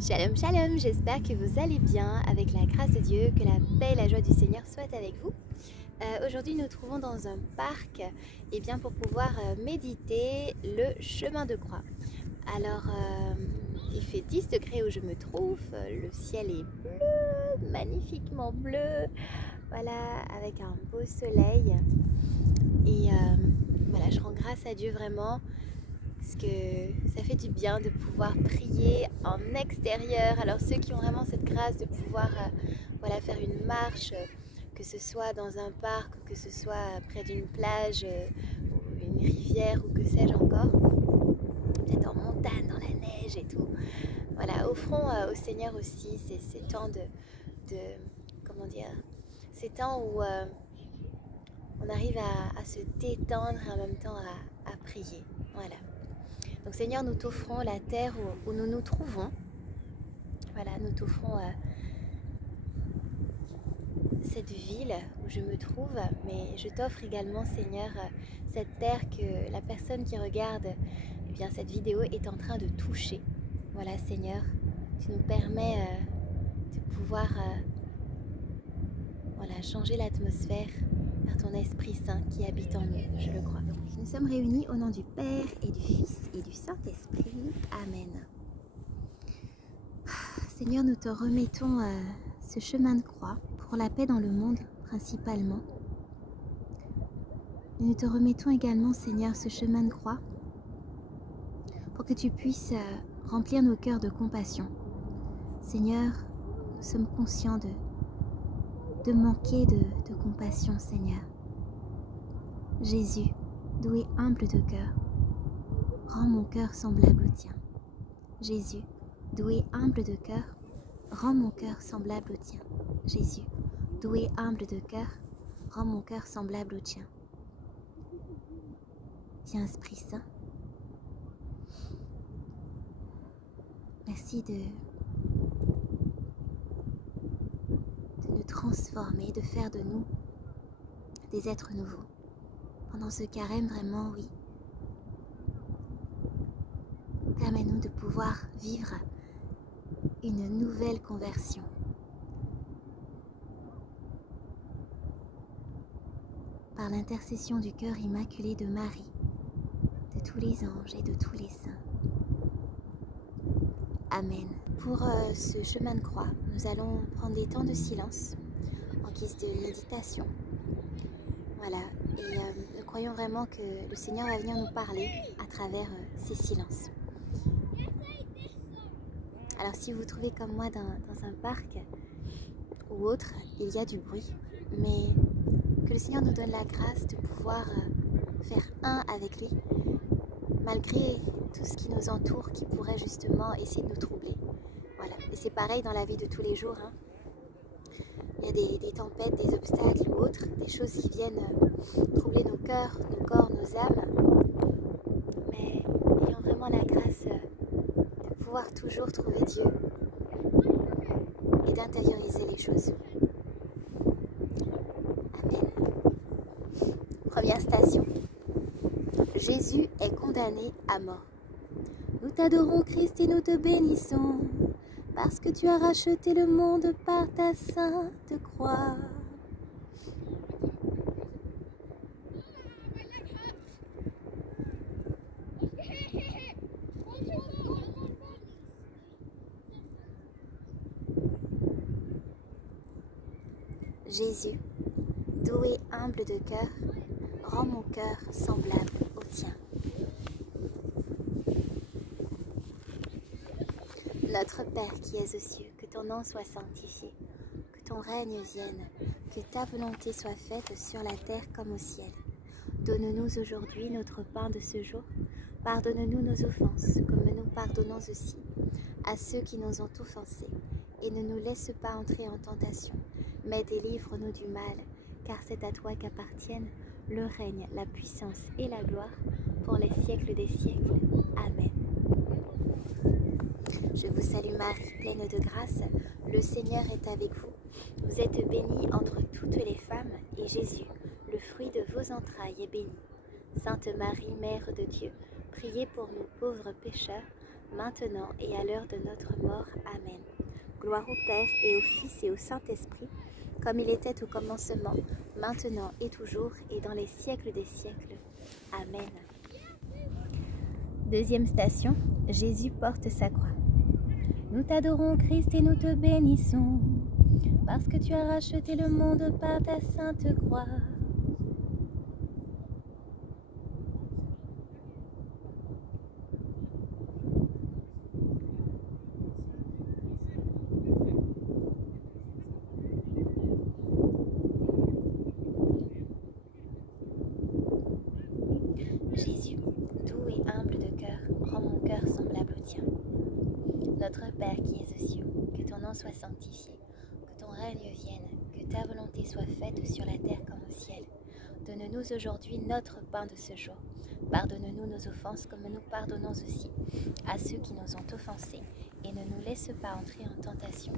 Shalom, shalom, j'espère que vous allez bien avec la grâce de Dieu, que la paix et la joie du Seigneur soient avec vous. Aujourd'hui, nous nous trouvons dans un parc pour pouvoir méditer le chemin de croix. Alors, il fait 10 degrés où je me trouve, le ciel est bleu, magnifiquement bleu, voilà, avec un beau soleil. Et voilà, je rends grâce à Dieu vraiment parce que ça fait du bien de pouvoir prier en extérieur. Alors ceux qui ont vraiment cette grâce de pouvoir faire une marche, que ce soit dans un parc ou que ce soit près d'une plage ou une rivière ou que sais-je encore, peut-être en montagne, dans la neige et tout. Voilà, offrons au Seigneur aussi ces temps de comment dire, ces temps où on arrive à se détendre et en même temps à prier. Voilà. Donc Seigneur, nous t'offrons la terre où nous nous trouvons. Voilà, nous t'offrons cette ville où je me trouve, mais je t'offre également, Seigneur, cette terre que la personne qui regarde cette vidéo est en train de toucher. Voilà, Seigneur, tu nous permets de pouvoir changer l'atmosphère par ton Esprit Saint qui habite en nous, je le crois. Donc, nous sommes réunis au nom du Père et du Fils et du Saint-Esprit. Amen. Seigneur, nous te remettons ce chemin de croix pour la paix dans le monde principalement. Nous te remettons également, Seigneur, ce chemin de croix pour que tu puisses remplir nos cœurs de compassion. Seigneur, nous sommes conscients de manquer de compassion, Seigneur. Jésus, doux et humble de cœur, rends mon cœur semblable au tien. Jésus, doux et humble de cœur, rends mon cœur semblable au tien. Jésus, doux et humble de cœur, rends mon cœur semblable au tien. Viens, Esprit Saint. Merci de nous transformer, de faire de nous des êtres nouveaux. Pendant ce carême, vraiment, oui. Permets-nous de pouvoir vivre une nouvelle conversion. Par l'intercession du cœur immaculé de Marie, de tous les anges et de tous les saints. Amen. Pour ce chemin de croix, nous allons prendre des temps de silence en guise de méditation. Voilà, et nous croyons vraiment que le Seigneur va venir nous parler à travers ces silences. Alors si vous vous trouvez comme moi dans un parc ou autre, il y a du bruit, mais que le Seigneur nous donne la grâce de pouvoir faire un avec lui, malgré tout ce qui nous entoure, qui pourrait justement essayer de nous troubler. Voilà, et c'est pareil dans la vie de tous les jours, hein. Il y a des tempêtes, des obstacles ou autres, des choses qui viennent troubler nos cœurs, nos corps, nos âmes. Mais ayons vraiment la grâce de pouvoir toujours trouver Dieu et d'intérioriser les choses. Amen. Première station. Jésus est condamné à mort. Nous t'adorons, Christ, et nous te bénissons, parce que tu as racheté le monde par ta sainte croix. Jésus, doux et humble de cœur, rends mon cœur semblable au tien. Notre Père qui es aux cieux, que ton nom soit sanctifié, que ton règne vienne, que ta volonté soit faite sur la terre comme au ciel. Donne-nous aujourd'hui notre pain de ce jour. Pardonne-nous nos offenses, comme nous pardonnons aussi à ceux qui nous ont offensés. Et ne nous laisse pas entrer en tentation, mais délivre-nous du mal, car c'est à toi qu'appartiennent le règne, la puissance et la gloire pour les siècles des siècles. Amen. Je vous salue Marie, pleine de grâce, le Seigneur est avec vous. Vous êtes bénie entre toutes les femmes, et Jésus, le fruit de vos entrailles, est béni. Sainte Marie, Mère de Dieu, priez pour nous pauvres pécheurs, maintenant et à l'heure de notre mort. Amen. Gloire au Père et au Fils et au Saint-Esprit, comme il était au commencement, maintenant et toujours, et dans les siècles des siècles. Amen. Deuxième station, Jésus porte sa croix. Nous t'adorons Christ et nous te bénissons, parce que tu as racheté le monde par ta sainte croix. Jésus, doux et humble de cœur, rends mon cœur semblable au tien. Notre Père qui es aux cieux, que ton nom soit sanctifié, que ton règne vienne, que ta volonté soit faite sur la terre comme au ciel. Donne-nous aujourd'hui notre pain de ce jour. Pardonne-nous nos offenses comme nous pardonnons aussi à ceux qui nous ont offensés. Et ne nous laisse pas entrer en tentation,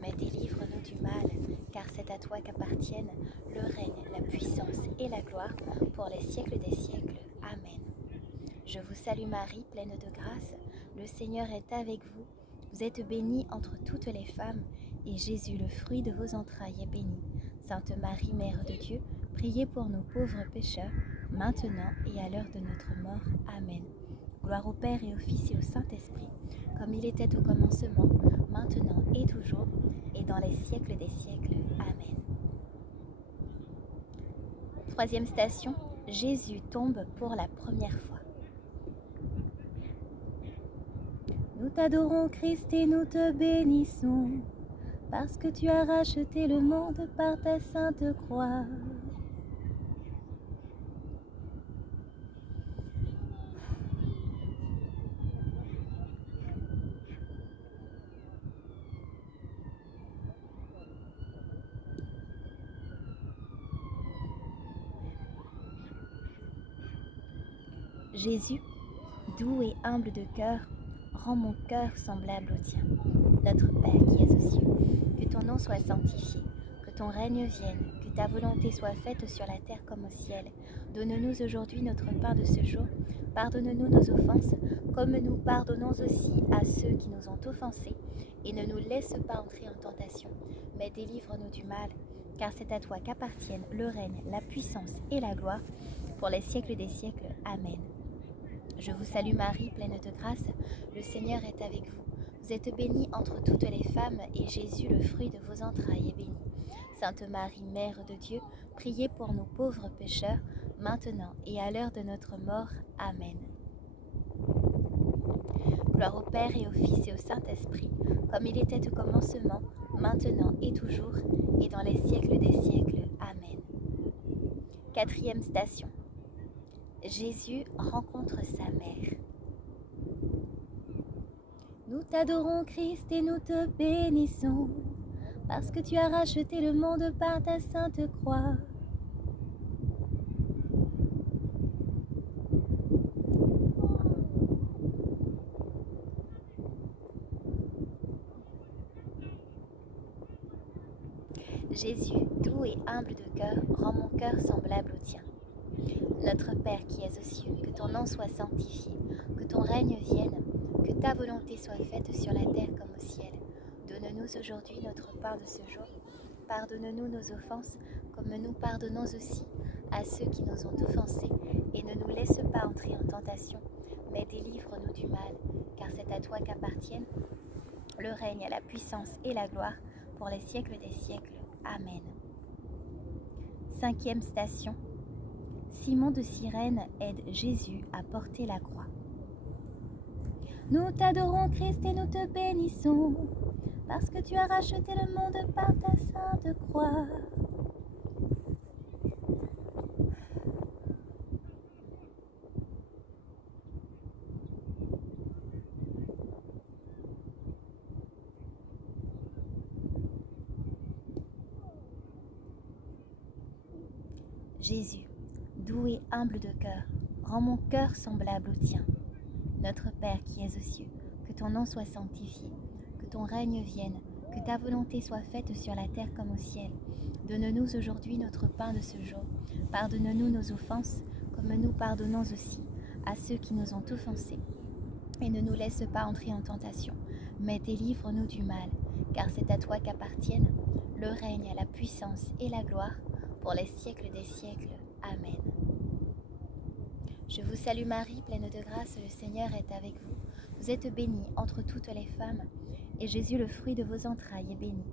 mais délivre-nous du mal, car c'est à toi qu'appartiennent le règne, la puissance et la gloire pour les siècles des siècles. Amen. Je vous salue Marie, pleine de grâce, le Seigneur est avec vous. Vous êtes bénie entre toutes les femmes, et Jésus, le fruit de vos entrailles, est béni. Sainte Marie, Mère de Dieu, priez pour nous pauvres pécheurs, maintenant et à l'heure de notre mort. Amen. Gloire au Père et au Fils et au Saint-Esprit, comme il était au commencement, maintenant et toujours, et dans les siècles des siècles. Amen. Troisième station, Jésus tombe pour la première fois. Nous t'adorons Christ et nous te bénissons, parce que tu as racheté le monde par ta sainte croix. Jésus, doux et humble de cœur, rends mon cœur semblable au tien. Notre Père qui es aux cieux, que ton nom soit sanctifié, que ton règne vienne, que ta volonté soit faite sur la terre comme au ciel. Donne-nous aujourd'hui notre pain de ce jour. Pardonne-nous nos offenses, comme nous pardonnons aussi à ceux qui nous ont offensés. Et ne nous laisse pas entrer en tentation, mais délivre-nous du mal, car c'est à toi qu'appartiennent le règne, la puissance et la gloire, pour les siècles des siècles. Amen. Je vous salue Marie, pleine de grâce, le Seigneur est avec vous. Vous êtes bénie entre toutes les femmes, et Jésus, le fruit de vos entrailles, est béni. Sainte Marie, Mère de Dieu, priez pour nous pauvres pécheurs, maintenant et à l'heure de notre mort. Amen. Gloire au Père et au Fils et au Saint-Esprit, comme il était au commencement, maintenant et toujours, et dans les siècles des siècles. Amen. Quatrième station. Jésus rencontre sa mère. Nous t'adorons Christ et nous te bénissons, parce que tu as racheté le monde par ta sainte croix. Jésus, doux et humble de cœur, rends mon cœur semblable au tien. Notre Père qui es aux cieux, que ton nom soit sanctifié, que ton règne vienne, que ta volonté soit faite sur la terre comme au ciel. Donne-nous aujourd'hui notre pain de ce jour. Pardonne-nous nos offenses, comme nous pardonnons aussi à ceux qui nous ont offensés, et ne nous laisse pas entrer en tentation, mais délivre-nous du mal, car c'est à toi qu'appartiennent le règne, la puissance et la gloire, pour les siècles des siècles. Amen. Cinquième station. Simon de Cyrène aide Jésus à porter la croix. Nous t'adorons Christ et nous te bénissons, parce que tu as racheté le monde par ta sainte croix. Jésus, doux et humble de cœur, rends mon cœur semblable au tien. Notre Père qui es aux cieux, que ton nom soit sanctifié, que ton règne vienne, que ta volonté soit faite sur la terre comme au ciel. Donne-nous aujourd'hui notre pain de ce jour. Pardonne-nous nos offenses, comme nous pardonnons aussi à ceux qui nous ont offensés. et ne nous laisse pas entrer en tentation, mais délivre-nous du mal, car c'est à toi qu'appartiennent le règne, la puissance et la gloire pour les siècles des siècles. Amen. Je vous salue Marie, pleine de grâce, le Seigneur est avec vous. Vous êtes bénie entre toutes les femmes, et Jésus, le fruit de vos entrailles, est béni.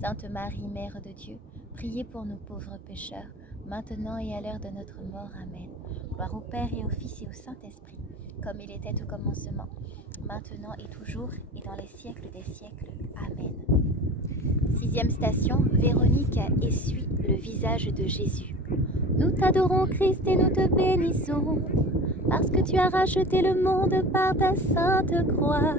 Sainte Marie, Mère de Dieu, priez pour nous pauvres pécheurs, maintenant et à l'heure de notre mort. Amen. Gloire au Père et au Fils et au Saint-Esprit, comme il était au commencement, maintenant et toujours, et dans les siècles des siècles. Amen. 6e station, Véronique essuie le visage de Jésus. Nous t'adorons Christ et nous te bénissons, parce que tu as racheté le monde par ta sainte croix.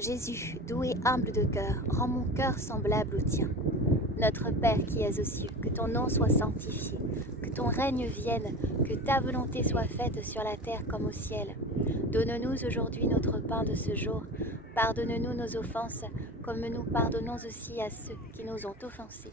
Jésus, doux et humble de cœur, rends mon cœur semblable au tien. Notre Père qui es aux cieux, que ton nom soit sanctifié, que ton règne vienne, que ta volonté soit faite sur la terre comme au ciel. Donne-nous aujourd'hui notre pain de ce jour. Pardonne-nous nos offenses, comme nous pardonnons aussi à ceux qui nous ont offensés.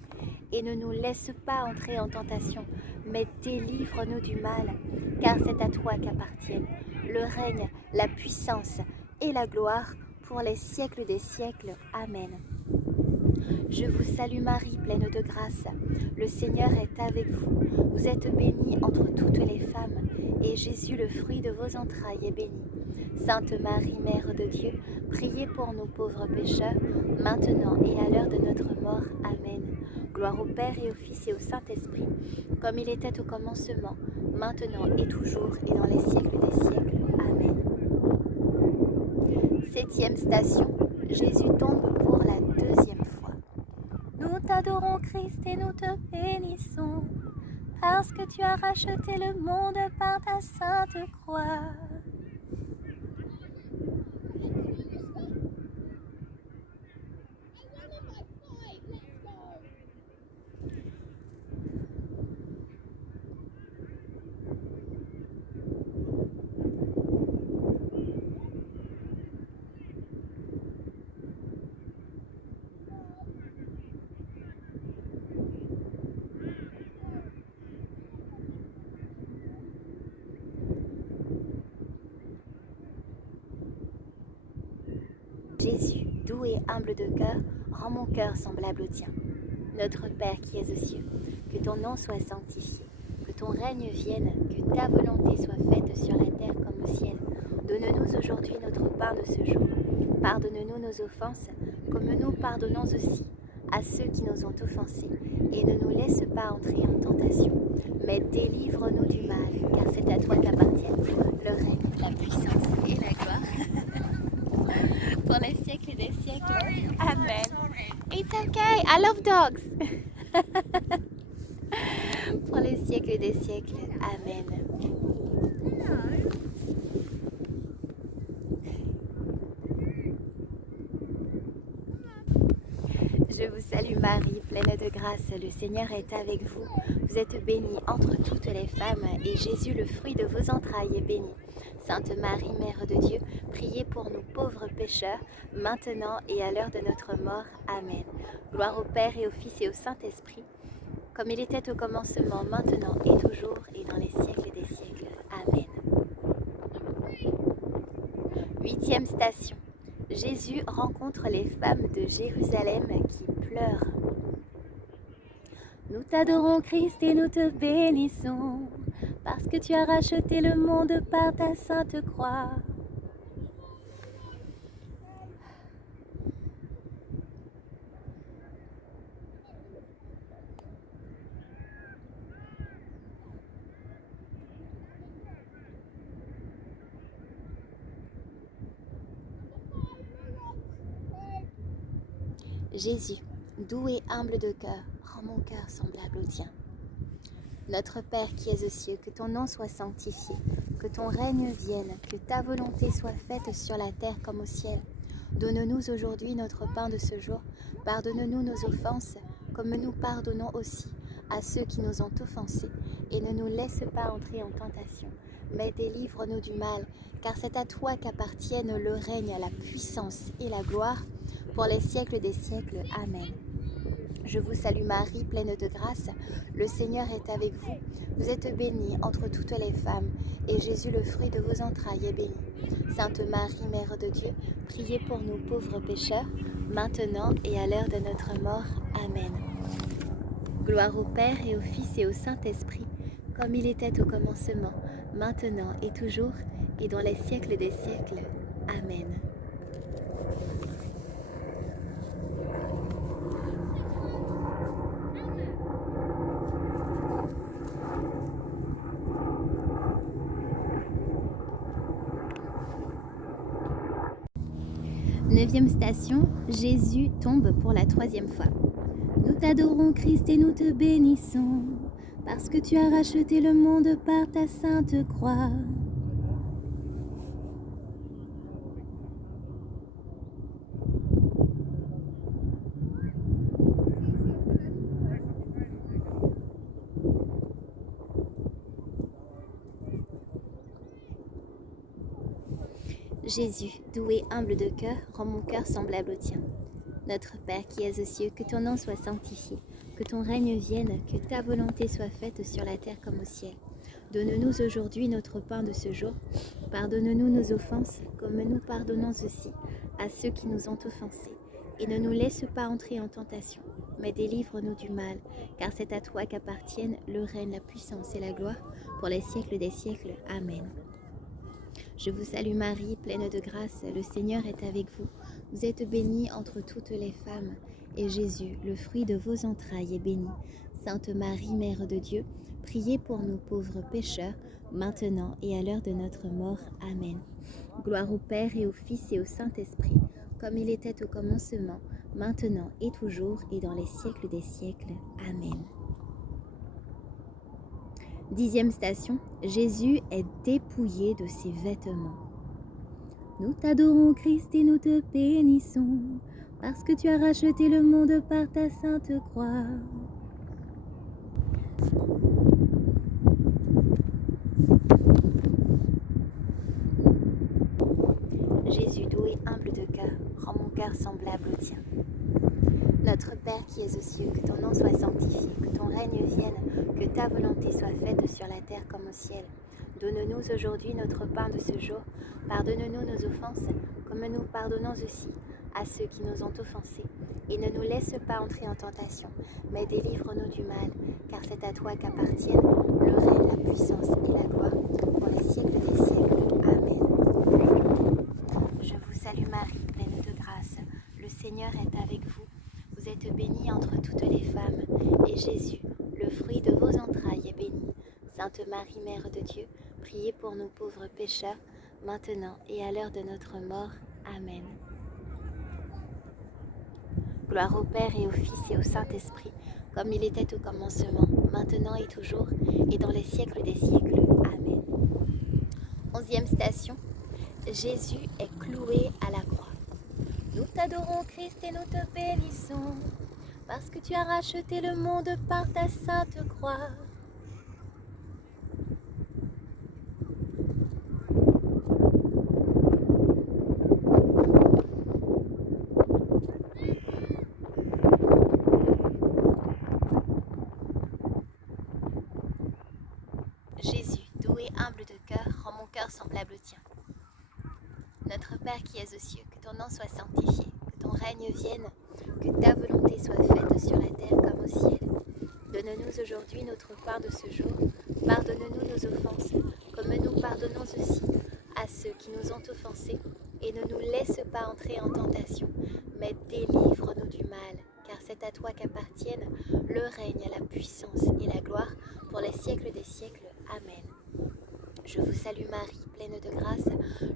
Et ne nous laisse pas entrer en tentation, mais délivre-nous du mal, car c'est à toi qu'appartiennent le règne, la puissance et la gloire pour les siècles des siècles. Amen. Je vous salue Marie, pleine de grâce. Le Seigneur est avec vous. Vous êtes bénie entre toutes les femmes, et Jésus, le fruit de vos entrailles, est béni. Sainte Marie, Mère de Dieu, priez pour nous pauvres pécheurs, maintenant et à l'heure de notre mort. Amen. Gloire au Père et au Fils et au Saint-Esprit, comme il était au commencement, maintenant et toujours, et dans les siècles des siècles. Amen. 7e station, Jésus tombe pour la 2e fois. Nous t'adorons Christ et nous te bénissons, parce que tu as racheté le monde par ta sainte croix. Jésus, doux et humble de cœur, rends mon cœur semblable au tien. Notre Père qui es aux cieux, que ton nom soit sanctifié, que ton règne vienne, que ta volonté soit faite sur la terre comme au ciel. Donne-nous aujourd'hui notre pain de ce jour. Pardonne-nous nos offenses, comme nous pardonnons aussi à ceux qui nous ont offensés. Et ne nous laisse pas entrer en tentation, mais délivre-nous du mal, car c'est à toi qu'appartiennent le règne, la puissance et la gloire. Pour les siècles des siècles. Amen. It's okay. I love dogs. Pour les siècles des siècles. Amen. Je vous salue Marie, pleine de grâce, le Seigneur est avec vous. Vous êtes bénie entre toutes les femmes, et Jésus, le fruit de vos entrailles, est béni. Sainte Marie, Mère de Dieu, priez pour nous pauvres pécheurs, maintenant et à l'heure de notre mort. Amen. Gloire au Père et au Fils et au Saint-Esprit, comme il était au commencement, maintenant et toujours, et dans les siècles des siècles. Amen. 8e station. Jésus rencontre les femmes de Jérusalem qui pleurent. Nous t'adorons Christ et nous te bénissons, parce que tu as racheté le monde par ta sainte croix. Jésus, doux et humble de cœur, rends mon cœur semblable au tien. Notre Père qui es aux cieux, que ton nom soit sanctifié, que ton règne vienne, que ta volonté soit faite sur la terre comme au ciel. Donne-nous aujourd'hui notre pain de ce jour. Pardonne-nous nos offenses, comme nous pardonnons aussi à ceux qui nous ont offensés. Et ne nous laisse pas entrer en tentation, mais délivre-nous du mal, car c'est à toi qu'appartiennent le règne, la puissance et la gloire, pour les siècles des siècles. Amen. Je vous salue Marie, pleine de grâce, le Seigneur est avec vous. Vous êtes bénie entre toutes les femmes, et Jésus, le fruit de vos entrailles, est béni. Sainte Marie, Mère de Dieu, priez pour nous pauvres pécheurs, maintenant et à l'heure de notre mort. Amen. Gloire au Père et au Fils et au Saint-Esprit, comme il était au commencement, maintenant et toujours, et dans les siècles des siècles. Amen. Neuvième station, Jésus tombe pour la troisième fois. Nous t'adorons Christ et nous te bénissons, parce que tu as racheté le monde par ta sainte croix. Jésus, doux et humble de cœur, rends mon cœur semblable au tien. Notre Père qui es aux cieux, que ton nom soit sanctifié, que ton règne vienne, que ta volonté soit faite sur la terre comme au ciel. Donne-nous aujourd'hui notre pain de ce jour. Pardonne-nous nos offenses, comme nous pardonnons aussi à ceux qui nous ont offensés. Et ne nous laisse pas entrer en tentation, mais délivre-nous du mal, car c'est à toi qu'appartiennent le règne, la puissance et la gloire, pour les siècles des siècles. Amen. Je vous salue Marie, pleine de grâce, le Seigneur est avec vous. Vous êtes bénie entre toutes les femmes, et Jésus, le fruit de vos entrailles, est béni. Sainte Marie, Mère de Dieu, priez pour nous pauvres pécheurs, maintenant et à l'heure de notre mort. Amen. Gloire au Père et au Fils et au Saint-Esprit, comme il était au commencement, maintenant et toujours, et dans les siècles des siècles. Amen. Dixième station, Jésus est dépouillé de ses vêtements. Nous t'adorons Christ et nous te bénissons, parce que tu as racheté le monde par ta sainte croix. Jésus, doux et humble de cœur, rends mon cœur semblable au tien. Notre Père qui es aux cieux, que ton nom soit sanctifié, que ton règne vienne, que ta volonté soit faite sur la terre comme au ciel. Donne-nous aujourd'hui notre pain de ce jour. Pardonne-nous nos offenses, comme nous pardonnons aussi à ceux qui nous ont offensés. Et ne nous laisse pas entrer en tentation, mais délivre-nous du mal, car c'est à toi qu'appartiennent le règne, la puissance et la gloire, pour les siècles des siècles. Amen. Je vous salue Marie, pleine de grâce. Le Seigneur est avec vous. Vous êtes bénie entre toutes les femmes, et Jésus, le fruit de vos entrailles, est béni. Sainte Marie, Mère de Dieu, priez pour nous pauvres pécheurs, maintenant et à l'heure de notre mort. Amen. Gloire au Père et au Fils et au Saint-Esprit, comme il était au commencement, maintenant et toujours, et dans les siècles des siècles. Amen. 11e station, Jésus est cloué à la croix. Nous t'adorons Christ et nous te bénissons, parce que tu as racheté le monde par ta sainte croix. Jésus, doux et humble de cœur, rends mon cœur semblable au tien. Notre Père qui es aux cieux, que ton nom soit sanctifié, que ton règne vienne, que ta volonté soit faite sur la terre comme au ciel. Donne-nous aujourd'hui notre pain de ce jour. Pardonne-nous nos offenses, comme nous pardonnons aussi à ceux qui nous ont offensés. Et ne nous laisse pas entrer en tentation, mais délivre-nous du mal, car c'est à toi qu'appartiennent le règne, la puissance et la gloire, pour les siècles des siècles. Amen. Je vous salue Marie, pleine de grâce,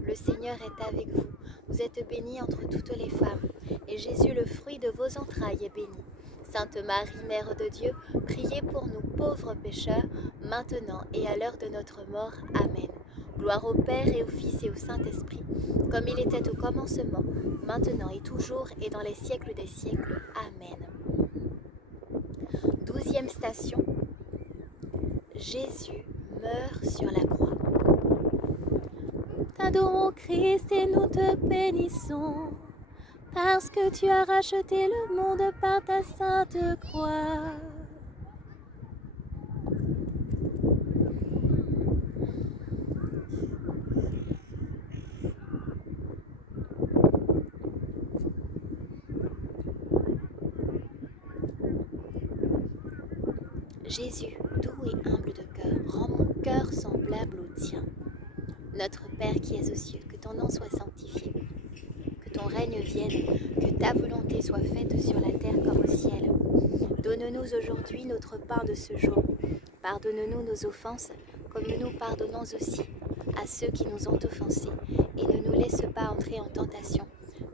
le Seigneur est avec vous. Vous êtes bénie entre toutes les femmes, et Jésus, le fruit de vos entrailles, est béni. Sainte Marie, Mère de Dieu, priez pour nous pauvres pécheurs, maintenant et à l'heure de notre mort. Amen. Gloire au Père et au Fils et au Saint-Esprit, comme il était au commencement, maintenant et toujours, et dans les siècles des siècles. Amen. 12e station, Jésus meurt sur la croix. t'adorons Christ et nous te bénissons, parce que tu as racheté le monde par ta sainte croix. Jésus, doux et humble de cœur, rends mon cœur semblable au tien. Notre Père qui es aux cieux, que ton nom soit sanctifié, que ton règne vienne, que ta volonté soit faite sur la terre comme au ciel. Donne-nous aujourd'hui notre pain de ce jour. Pardonne-nous nos offenses, comme nous pardonnons aussi à ceux qui nous ont offensés. Et ne nous laisse pas entrer en tentation,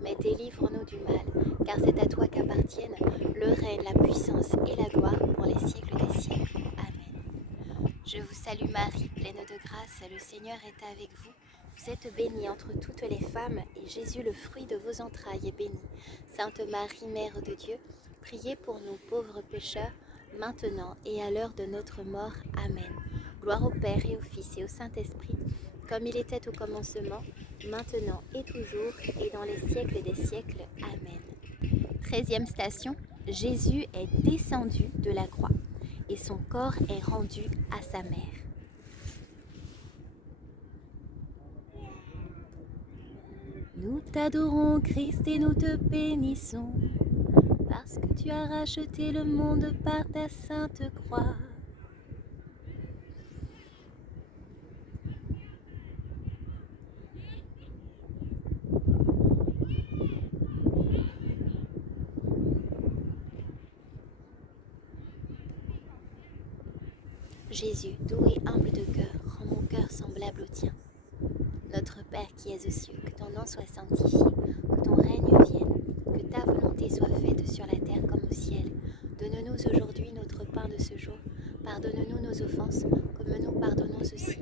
mais délivre-nous du mal, car c'est à toi qu'appartiennent le règne, la puissance et la gloire pour les siècles des siècles. Amen. Je vous salue Marie, pleine de grâce, le Seigneur est avec vous. Vous êtes bénie entre toutes les femmes, et Jésus, le fruit de vos entrailles, est béni. Sainte Marie, Mère de Dieu, priez pour nous pauvres pécheurs, maintenant et à l'heure de notre mort. Amen. Gloire au Père et au Fils et au Saint-Esprit, comme il était au commencement, maintenant et toujours, et dans les siècles des siècles. Amen. 13e station, Jésus est descendu de la croix, et son corps est rendu à sa mère. Nous t'adorons Christ et nous te bénissons, parce que tu as racheté le monde par ta sainte croix. Jésus, doux et humble de cœur, rends mon cœur semblable au tien. Notre Père qui es aux cieux, que ton nom soit sanctifié, que ton règne vienne, que ta volonté soit faite sur la terre comme au ciel. Donne-nous aujourd'hui notre pain de ce jour. Pardonne-nous nos offenses, comme nous pardonnons aussi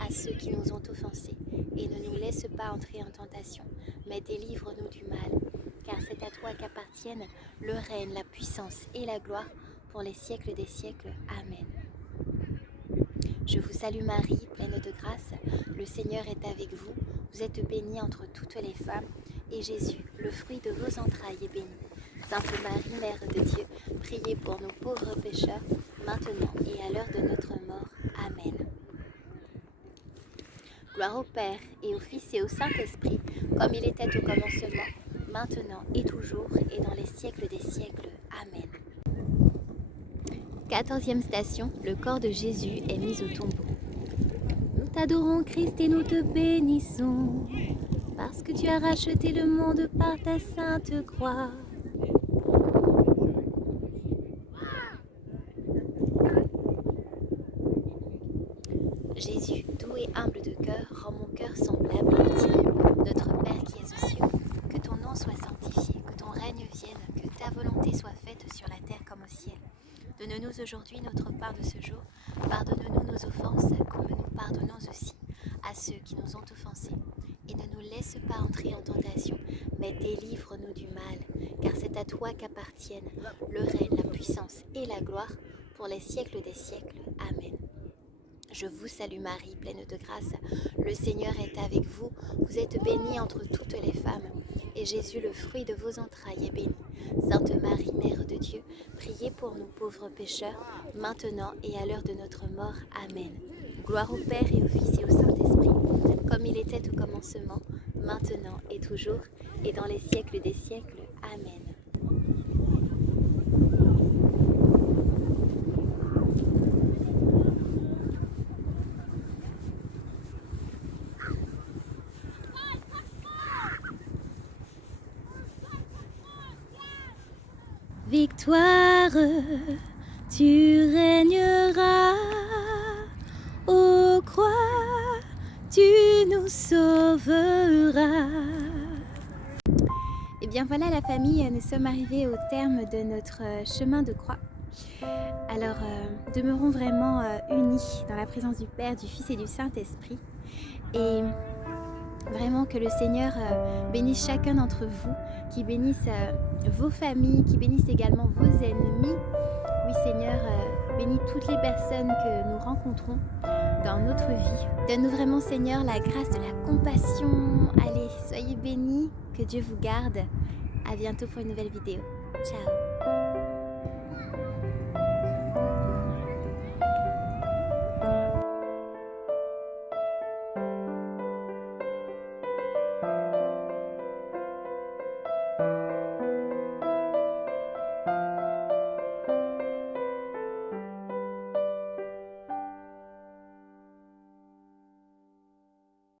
à ceux qui nous ont offensés. Et ne nous laisse pas entrer en tentation, mais délivre-nous du mal. Car c'est à toi qu'appartiennent le règne, la puissance et la gloire pour les siècles des siècles. Amen. Je vous salue Marie, pleine de grâce, le Seigneur est avec vous. Vous êtes bénie entre toutes les femmes, et Jésus, le fruit de vos entrailles, est béni. Sainte Marie, Mère de Dieu, priez pour nous pauvres pécheurs, maintenant et à l'heure de notre mort. Amen. Gloire au Père, et au Fils et au Saint-Esprit, comme il était au commencement, maintenant et toujours, et dans les siècles des siècles. Amen. 14e station, le corps de Jésus est mis au tombeau. Nous t'adorons Christ et nous te bénissons, parce que tu as racheté le monde par ta sainte croix. Jésus, doux et humble de cœur, rends mon cœur semblable au tien. Notre Père qui es aux cieux, que ton nom soit sanctifié, que ton règne vienne, que ta volonté soit faite sur la terre comme au ciel. Donne-nous aujourd'hui notre pain de ce jour. Pardonne-nous nos offenses, comme nous pardonnons aussi à ceux qui nous ont offensés. Et ne nous laisse pas entrer en tentation, mais délivre-nous du mal, car c'est à toi qu'appartiennent le règne, la puissance et la gloire pour les siècles des siècles. Amen. Je vous salue Marie, pleine de grâce, le Seigneur est avec vous. Vous êtes bénie entre toutes les femmes, et Jésus, le fruit de vos entrailles, est béni. Sainte Marie, Mère de Dieu, priez pour nous pauvres pécheurs, maintenant et à l'heure de notre mort. Amen. Gloire au Père et au Fils et au Saint-Esprit, comme il était au commencement, maintenant et toujours, et dans les siècles des siècles. Amen. Victoire, tu régneras, ô croix, tu nous sauveras. Et bien voilà la famille, nous sommes arrivés au terme de notre chemin de croix. Alors demeurons vraiment unis dans la présence du Père, du Fils et du Saint-Esprit. Et vraiment que le Seigneur bénisse chacun d'entre vous, qui bénisse vos familles, qui bénisse également vos ennemis. Oui Seigneur, bénis toutes les personnes que nous rencontrons dans notre vie. Donne-nous vraiment, Seigneur, la grâce de la compassion. Allez, soyez bénis, que Dieu vous garde. À bientôt pour une nouvelle vidéo. Ciao.